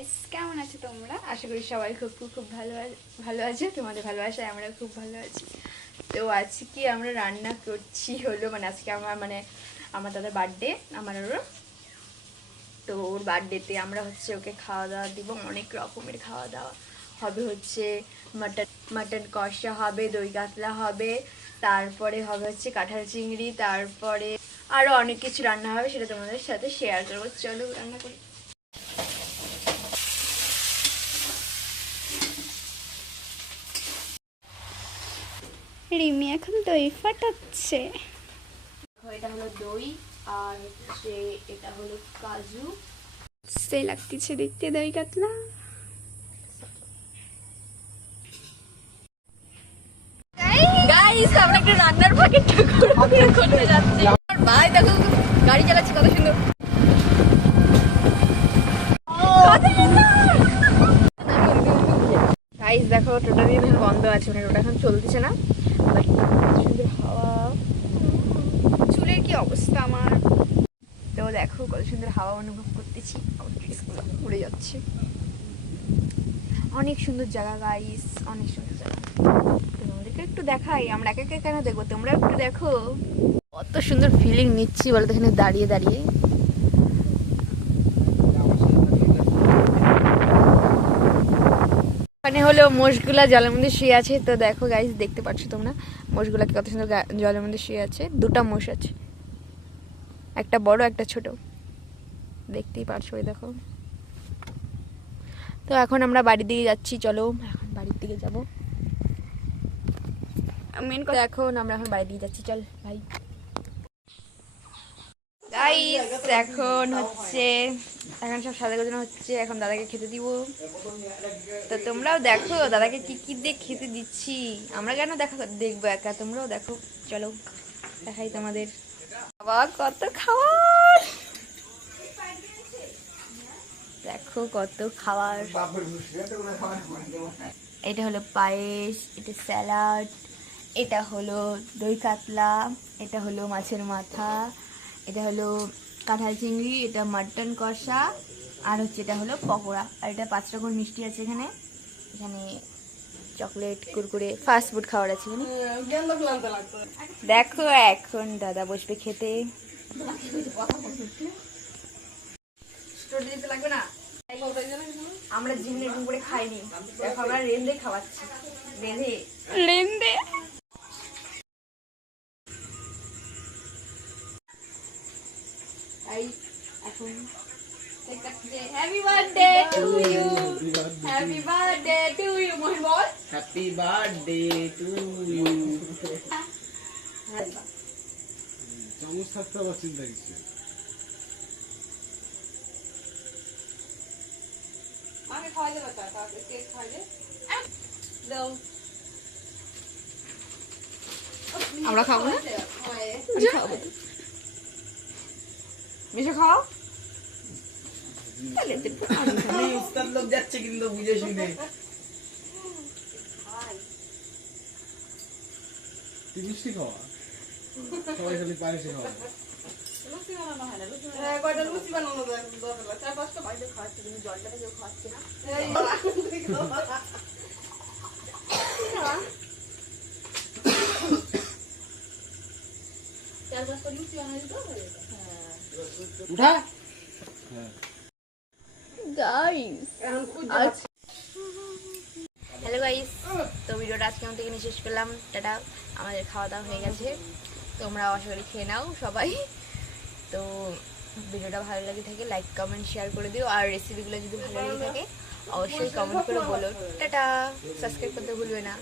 Guys, কেমন আছো তোমরা? আশা করি সবাই খুব খুব খুব ভালো আছে। তোমাদের ভালোবাসায় আমরা খুব ভালো আছি। তো আজকে আমরা রান্না করছি হলো আজকে আমার দাদার বার্থডে, আমার ওর। তো ওর বার্থডেতে আমরা ওকে খাওয়া দাওয়া দিব, অনেক রকমের খাওয়া দাওয়া হবে। মাটন কষা হবে, দই কাতলা হবে, তারপরে হবে কাঁঠাল চিংড়ি, তারপরে আরও অনেক কিছু রান্না হবে, সেটা তোমাদের সাথে শেয়ার করবো। চলো রান্না করি। রিমি এখন দই ফাটাচ্ছে। এটা হলো দই, আর এটা হলো কাজু। সে লাগতেছে দেখতে দই কাতলা। গাইস, আমরা একটু রান্নার প্যাকেটটা করতে যাচ্ছি। আর ভাই দেখো গাড়ি চালাচ্ছে কত সুন্দর। গাইস দেখো, টোটা দিয়ে এখন বন্ধ আছে, টোটা এখন চলতেছে না। সুন্দর হাওয়া, চুলের কি অবস্থা আমার। তো দেখো কত সুন্দর হাওয়া অনুভব করতেছি, উড়ে যাচ্ছে। অনেক সুন্দর জায়গা গাইস, অনেক সুন্দর জায়গা। তোমাদেরকে একটু দেখাই, আমরা একা একা কেন দেখবো, তোমরা একটু দেখো। কত সুন্দর ফিলিং নিচ্ছি বলো তো এখানে দাঁড়িয়ে দাঁড়িয়ে। ওখানে হলো মোষগুলা জলের মধ্যে শুয়ে আছে। তো দেখো গাইস, দেখতে পাচ্ছ তোমরা মোষগুলাকে কত সুন্দর জলের মধ্যে শুয়ে আছে। দুটা মোষ আছে, একটা বড় একটা ছোট, দেখতেই পারছো। ওই দেখো। তো এখন আমরা বাড়ির দিকে যাচ্ছি, চলো এখন বাড়ির দিকে যাব। মেন কথা এখন আমরা এখন বাড়ির দিকে যাচ্ছি, চল ভাই। গাইস এখন এখন সব সাজা গোছানো হচ্ছে, এখন দাদাকে খেতে দিব। তো তোমরাও দেখো দাদাকে কি কি দিয়ে খেতে দিচ্ছি। আমরা কেন দেখবো একা, তোমরাও দেখো। চলো দেখাই তোমাদের। বাবা কত খাবার, দেখো কত খাবার। এটা হলো পায়েস, এটা স্যালাড, এটা হলো দই কাতলা, এটা হলো মাছের মাথা, এটা হলো কাঁঠাল চিংড়ি, এটা মাটন কষা, আর এটা হলো পকোড়া। আর এটা 5 রকম মিষ্টি আছে এখানে। এখানে চকলেট, কুরকুরে, ফাস্ট ফুড খাবার আছে এখানে। দেখো এখন দাদা বসবে খেতে। লাগবে না, আমরা জিমে এরকম করে খাইনি, দেখো আমরা রেন্দে খাওয়াচ্ছি, রেন্দে। তাই এখন happy birthday to you, happy birthday to you, মোর বল হ্যাপি বার্থডে টু ইউ। চামচ থাকতে আবার চিন্তা কিছু। আমাকে খাওয়াই দেবে, কেক খাওয়াই দে দাও। আমরা খাবো না, মিশে খাও। উস্তাদ লোক যাচ্ছে কিন্তু বুঝে শুনে। তুই মিষ্টি খাওয়া, সবাই খালি পায়েসে খাওয়া। লুচি বানানো হয় না, কয়টা লুচি বানানো দরকার, 4-5টা বাইরে খাওয়াচ্ছে, কিন্তু জলটা কেউ খাওয়াচ্ছে না। উঠা হ্যালো গাইস, তো ভিডিওটা আজকে আমি থেকে শেষ করলাম। টাটা। আমাদের খাওয়া দাওয়া হয়ে গেছে, তোমরা আশা করি খেয়ে নাও সবাই। তো ভিডিওটা ভালো লাগে থাকে লাইক কমেন্ট শেয়ার করে দিও, আর রেসিপিগুলো যদি ভালো লেগে থাকে অবশ্যই কমেন্ট করে বলো। টাটা। সাবস্ক্রাইব করতে ভুলবে না।